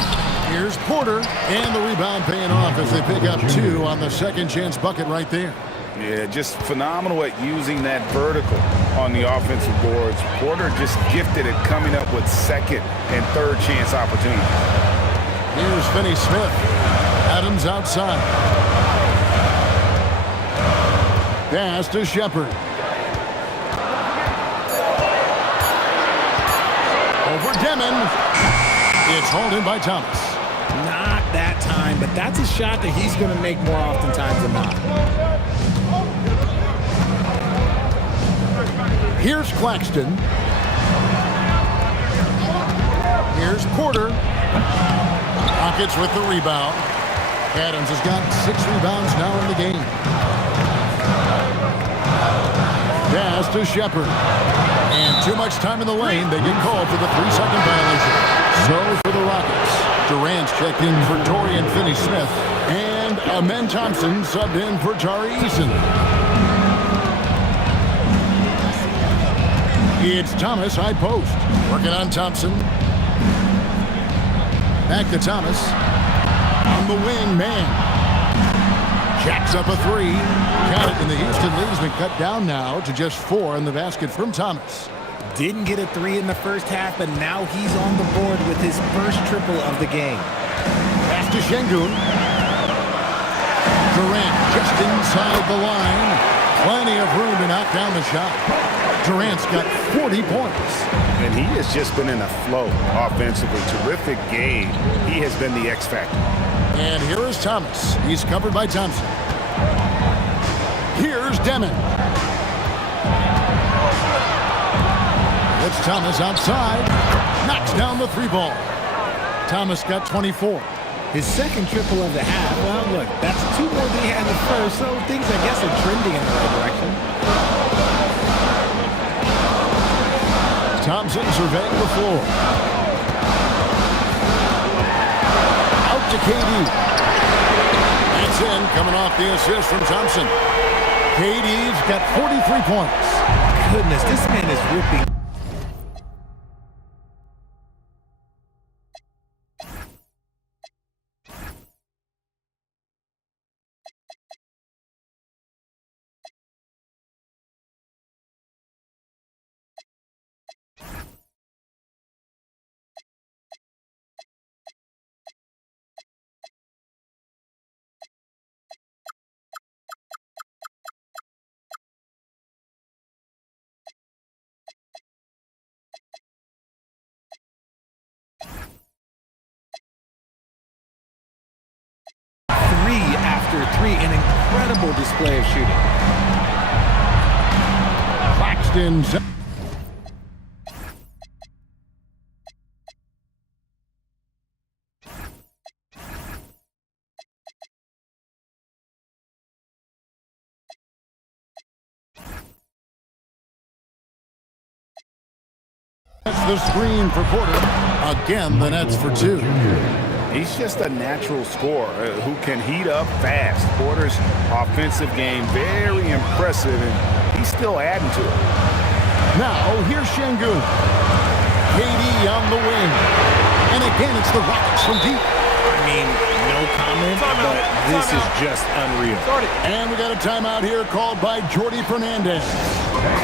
Here's Porter, and the rebound paying off as they pick up 2 on the second chance bucket right there. Yeah, just phenomenal at using that vertical on the offensive boards. Porter just gifted at coming up with second and third chance opportunities. Here's Finney-Smith. Adams outside. Pass to Shepard. Over Demon. It's hauled in by Thomas. Not that time, but that's a shot that he's going to make more oftentimes than not. Here's Claxton. Here's Porter. Rockets with the rebound. Adams has got 6 rebounds now in the game. Pass to Shepard. And too much time in the lane. They get called for the 3-second violation. So for the Rockets, Durant's checked in for Dorian Finney-Smith. And Amen Thompson subbed in for Tari Eason. It's Thomas high post. Working on Thompson. Back to Thomas. On the wing, man. Jacks up a 3. Count it, and the Houston lead has been cut down now to just 4 in the basket from Thomas. Didn't get a 3 in the first half, but now he's on the board with his first triple of the game. Pass to Şengün. Durant just inside the line. Plenty of room to knock down the shot. Durant's got 40 points. And he has just been in a flow offensively. Terrific game. He has been the X factor. And here is Thomas. He's covered by Thompson. Here's Demon. It's Thomas outside. Knocks down the 3 ball. Thomas got 24. His second triple of the half. Well, look, that's 2 more than he had in the first, so things, I guess, are trending in the right direction. Thompson surveying the floor. Out to KD. That's in, coming off the assist from Thompson. KD's got 43 points. Goodness, this man is ripping. After 3, an incredible display of shooting. Claxton. That's the screen for Porter. Again, the Nets for 2. He's just a natural scorer who can heat up fast. Porter's offensive game very impressive, and he's still adding to it. Now, here's Şengün. KD on the wing. And again, it's the Rockets from deep. I mean, no comment, but this is just unreal. And we got a timeout here called by Jordi Fernandez.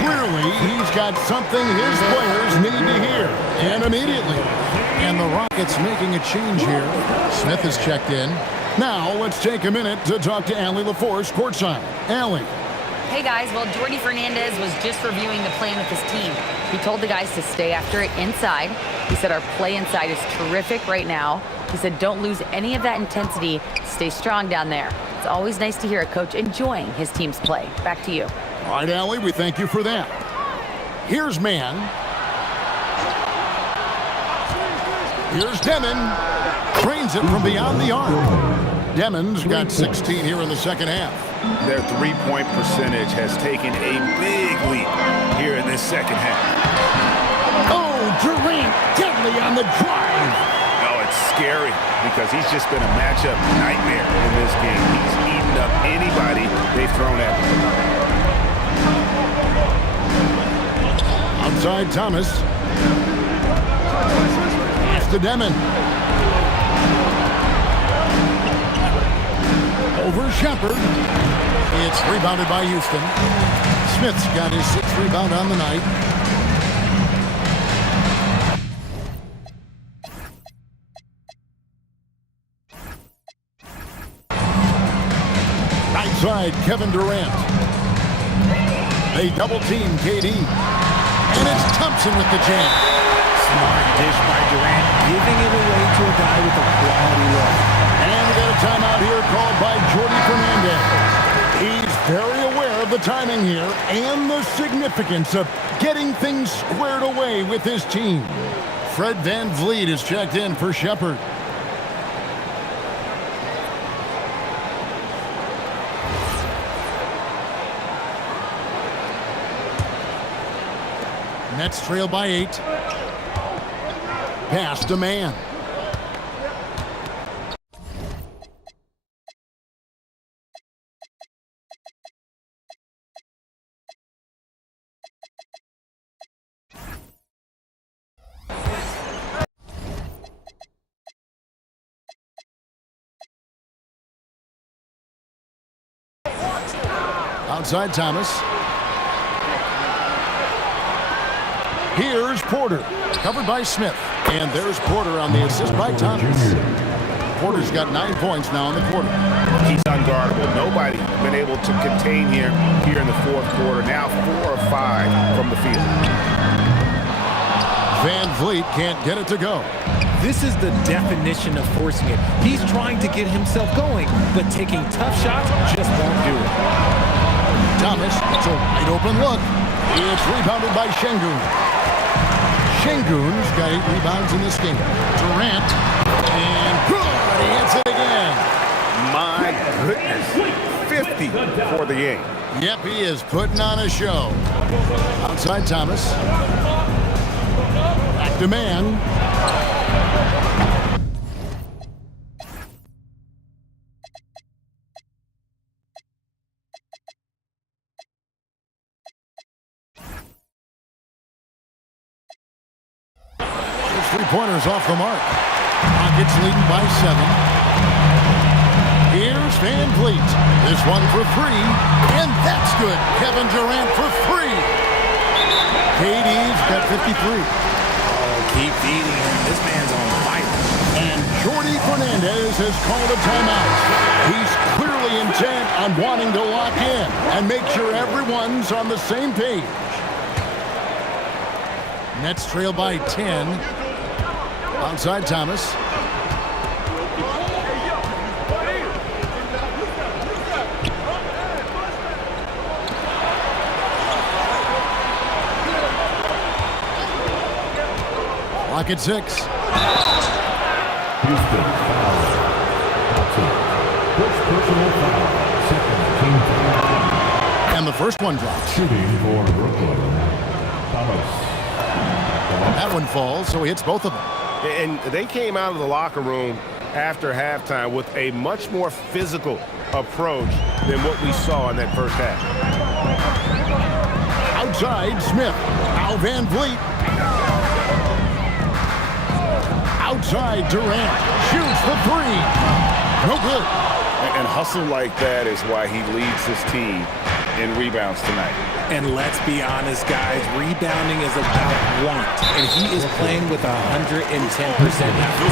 Clearly, he's got something his players need to hear, and immediately. And the Rockets making a change here. Smith is checked in. Now, let's take a minute to talk to Allie LaForce courtside. Allie. Hey guys, well, Jordi Fernandez was just reviewing the plan with his team. He told the guys to stay after it inside. He said our play inside is terrific right now. He said don't lose any of that intensity. Stay strong down there. It's always nice to hear a coach enjoying his team's play. Back to you. All right, Allie, we thank you for that. Here's Man. Here's Demon. Trains it from beyond the arc. Demon's got 16 here in the second half. Their three-point percentage has taken a big leap here in this second half. Oh, Durant deadly on the drive. Oh, it's scary because he's just been a matchup nightmare in this game. He's eaten up anybody they've thrown at him. Outside Thomas. Pass to Demon. Over Shepard. It's rebounded by Houston. Smith's got his 6th rebound on the night. Right side, Kevin Durant. They double-team KD. And it's Thompson with the jam. Smart dish by Durant, giving it away to a guy with a quality look. And we got a timeout here called by Jordi Fernandez. He's very aware of the timing here and the significance of getting things squared away with his team. Fred VanVleet is checked in for Shepard. Nets trail by 8. Pass to Man. Outside Thomas. Here's Porter, covered by Smith. And there's Porter on the assist by Thomas. Porter's got 9 points now in the quarter. He's unguardable. Nobody been able to contain him here in the fourth quarter. Now 4 of 5 from the field. VanVleet can't get it to go. This is the definition of forcing it. He's trying to get himself going, but taking tough shots just won't do it. Thomas, it's a wide open look. It's rebounded by Şengün. Şengün's got 8 rebounds in this game. Durant, and good, he hits it again. My goodness, 50 for the game. Yep, he is putting on a show. Outside Thomas. Back to Man. Three-pointers off the mark. Rockets leading by 7. Here's VanVleet. This one for 3. And that's good. Kevin Durant for 3. KD's got 53. Oh, keep feeding him. This man's on fire. And Jordi Fernandez has called a timeout. He's clearly intent on wanting to lock in and make sure everyone's on the same page. Nets trail by 10. Outside Thomas. Clock at 6. Houston foul. First personal foul. Second team foul. And the first one drops. Shooting for Brooklyn. Thomas. That one falls, so he hits both of them. And they came out of the locker room after halftime with a much more physical approach than what we saw in that first half. Outside, Smith. Now Van Vliet. Outside, Durant. Shoots the three. No good. And hustle like that is why he leads his team in rebounds tonight. And let's be honest, guys, rebounding is about want. And he is playing with 110% effort.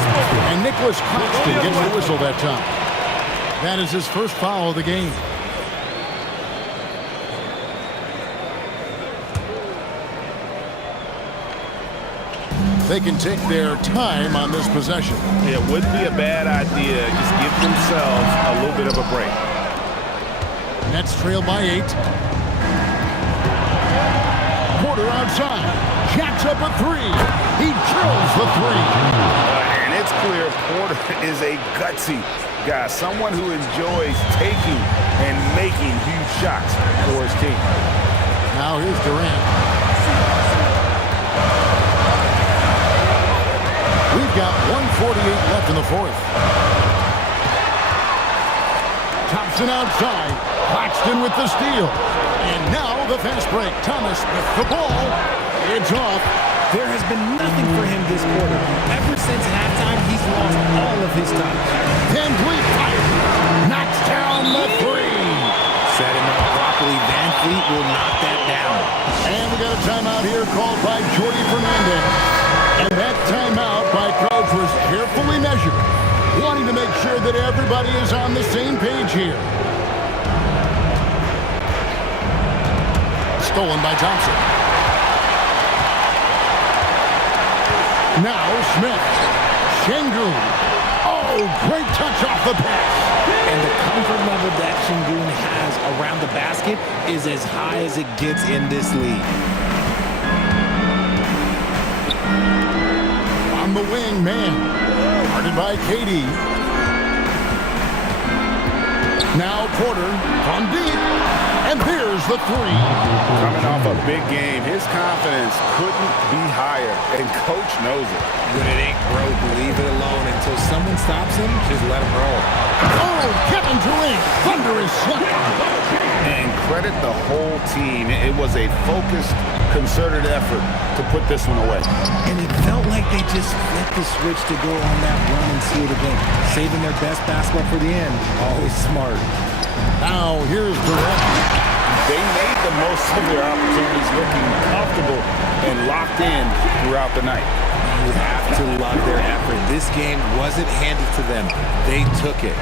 And Nicholas Claxton gets the whistle that time. That is his first foul of the game. They can take their time on this possession. It wouldn't be a bad idea. Just give themselves a little bit of a break. Nets trail by 8. Porter outside. Jacks up a three. He drills the three. And it's clear Porter is a gutsy guy, someone who enjoys taking and making huge shots for his team. Now here's Durant. We've got 1:48 left in the fourth. Thompson outside. Claxton with the steal. And now the fast break. Thomas with the ball. It's off. There has been nothing for him this quarter. Ever since halftime, he's lost all of his touch. Van Vliet fires. Knocks down the three. Set him up properly. Van Vliet will knock that down. And we got a timeout here called by Jordy Fernandez. And that timeout by Coach was carefully measured, wanting to make sure that everybody is on the same page here. Stolen by Thompson. Now Smith. Şengün. Oh, great touch off the pass. And the comfort level that Şengün has around the basket is as high as it gets in this league. On the wing, man. Guarded by KD. Now Porter from deep. And there's the three. Coming off a big game, his confidence couldn't be higher, and Coach knows it. When it ain't broke, leave it alone until someone stops him. Just let him roll. Oh, Kevin Durant. Thunderous shot. And credit the whole team. It was a focused, concerted effort to put this one away. And it felt like they just flipped the switch to go on that run and seal the game. Saving their best basketball for the end. Always smart. Now here's Durant. They made the most of their opportunities, looking comfortable and locked in throughout the night. You have to love their effort. This game wasn't handed to them. They took it.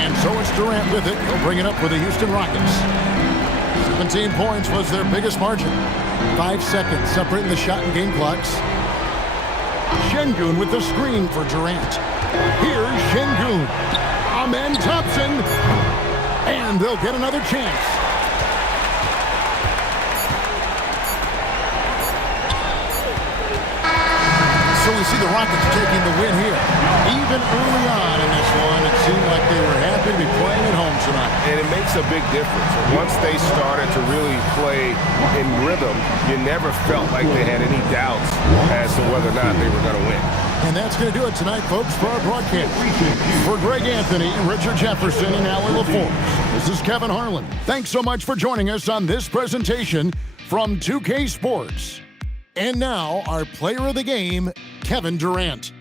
And so it's Durant with it. He'll bring it up for the Houston Rockets. 17 points was their biggest margin. 5 seconds separating the shot and game clocks. Şengün with the screen for Durant. Here's Şengün. Amen Thompson. And they'll get another chance. So we see the Rockets taking the win here. Even early on in this one, it seemed like they were happy to be playing at home tonight. And it makes a big difference. Once they started to really play in rhythm, you never felt like they had any doubts as to whether or not they were going to win. And that's going to do it tonight, folks, for our broadcast. For Greg Anthony, Richard Jefferson, and Allie LaForce, this is Kevin Harlan. Thanks so much for joining us on this presentation from 2K Sports. And now, our player of the game, Kevin Durant.